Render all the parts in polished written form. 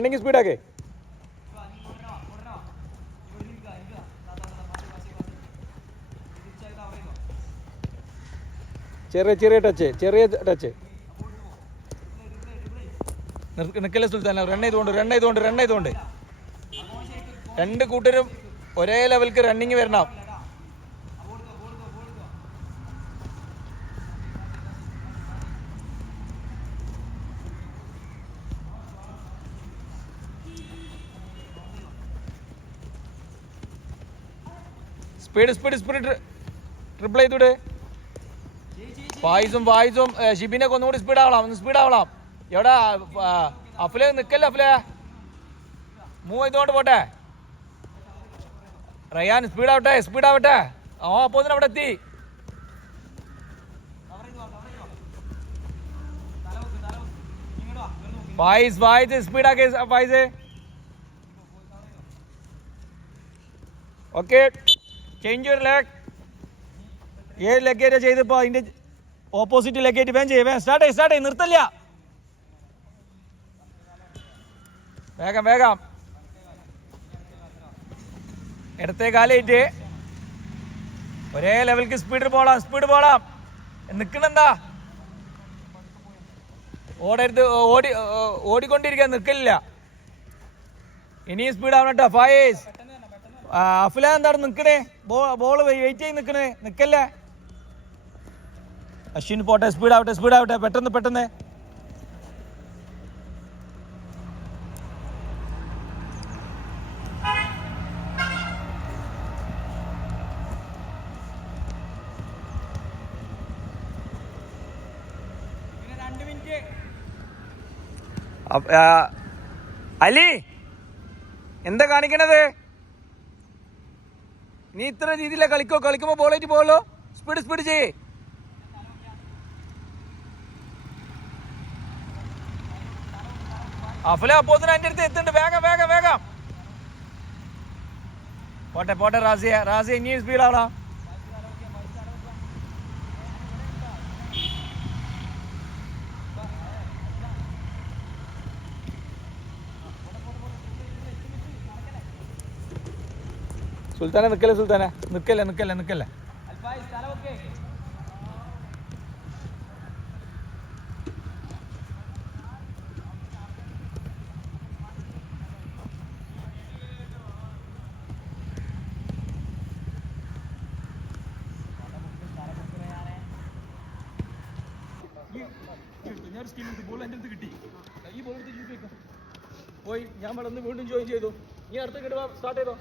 Running സ്പീഡാക്കേ. ചെറിയ touch നിൽക്കല്ലേ Sultana. Run ചെയ്തുകൊണ്ട് രണ്ട് കൂട്ടരും ഒരേ ലെവൽക്ക് റണ്ണിങ് വരണം. സ്പീഡ് ട്രിപ്പിൾ ചെയ്തൂടെ. ഫായിസും ഷിബിനൊക്കെ ഒന്നുകൂടി സ്പീഡാവണം. എവിടെ അഫ്ലെ നിൽക്കല്ലേ, അഫ്ലെ മൂവ് ചെയ്തുകൊണ്ട് പോട്ടെ. റയാൻ സ്പീഡാവട്ടെ. അപ്പോ അവിടെ എത്തി. ഫായിസ് സ്പീഡാക്കി ഫായിസ്. ഓക്കെ, ചേഞ്ച് ഒരു ലെഗ്. ഏത് ലെഗ് ചെയ്തപ്പോ അതിന്റെ ഓപ്പോസിറ്റ് ലെഗ് വേഗം ചെയ്യേ. സ്റ്റാർട്ട് ചെയ്യ്, നിർത്തല്ല. വേഗം ഇടത്തെ കാലേറ്റ് ഒരേ ലെവൽക്ക് സ്പീഡ് പോളാം. നിൽക്കണെന്താ? ഓടിക്കൊണ്ടിരിക്കാൻ നിൽക്കില്ല. ഇനിയും സ്പീഡ് ആവണം കേട്ടോ. ഫായിസ് അഫ്ല എന്താണ് നിൽക്കണേ? ബോൾ വെയിറ്റ് ചെയ്ത് നിൽക്കല്ലേ. അശ്വിൻ പോട്ടെ, സ്പീഡാവട്ടെ പെട്ടെന്ന്. അലി എന്താ കാണിക്കണത്? നീ ഇത്ര രീതിയിലെ കളിക്കുമ്പോ ബോളായിട്ട് പോകല്ലോ. സ്പീഡ് ചെയ്യേ. അഫ്ല അപ്പോ അതിന്റെ അടുത്ത് എത്തുന്നുണ്ട്. വേഗം പോട്ടെ. റാസിയ ഇനിയും സ്പീഡാണോ? സുൽത്താന നിക്കല്ലേ. ബോൾ എൻ്റെ അടുത്ത് കിട്ടി. ഈ ബോൾ എടുത്ത് യൂസ് ചെയ്തോ. പോയി ഞാൻ വളർന്ന് വീണ്ടും ജോയിൻ ചെയ്തു. നീ അടുത്ത കിട്ടുക സ്റ്റാർട്ട് ചെയ്തോ.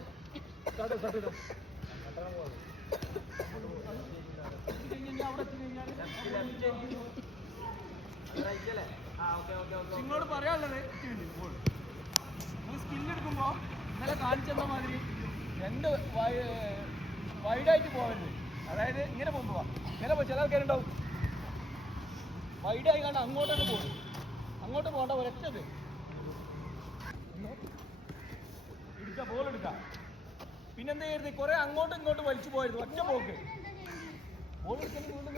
നിങ്ങളോട് പറയാനുള്ളത്, സ്കില്ലെടുക്കുമ്പോ ഇന്നലെ കാണിച്ചെന്ന മാതിരി രണ്ട് വൈഡായിട്ട് പോകരുത്. അതായത് ഇങ്ങനെ പോകുമ്പോ ചില ആൾക്കാരുണ്ടാവും വൈഡായി കണ്ട് അങ്ങോട്ട് പോകണ്ട. ഒരൊറ്റത് ബോൾ എടുക്കാം. പിന്നെന്താ ചെയ്യരുത്? കുറെ അങ്ങോട്ടും ഇങ്ങോട്ടും വലിച്ചു പോയത്. ഒറ്റ പോക്ക്. ബോൾ എടുക്കുന്ന വീണ്ടും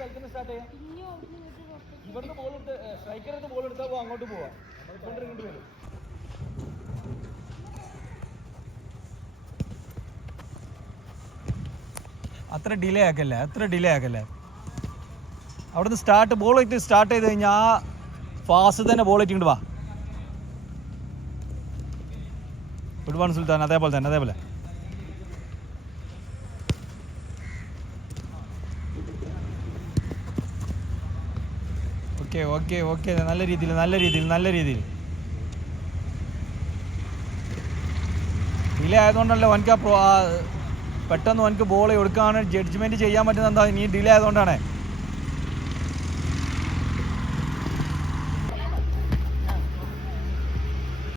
കളിക്കുന്ന സ്റ്റാർട്ട് ചെയ്യാം. ഇവിടുന്ന് ബോൾ എടുത്ത് സ്ട്രൈക്കറിന് ബോൾ എടുത്താൽ അങ്ങോട്ട് പോവാം. ഇങ്ങോട്ട് വരും. അത്ര ഡിലേ ആക്കല്ലേ. അവിടുന്ന് ബോൾ ഇട്ട് സ്റ്റാർട്ട് ചെയ്ത് കഴിഞ്ഞാൽ ആ ഫാസ്റ്റ് തന്നെ ബോൾ ഇട്ട് ഇങ്ങോട്ട് വാ. ഗുഡ് സുൽത്താൻ. അതേപോലെ ഓക്കെ. നല്ല രീതിയിൽ ഡിലേ ആയതുകൊണ്ടല്ലേ ഓനക്ക് പെട്ടെന്ന് ഓനക്ക് ബോൾ എടുക്കാണ് ജഡ്ജ്മെന്റ് ചെയ്യാൻ പറ്റുന്നത്. എന്താ നീ ഡിലേ ആയതുകൊണ്ടാണ്.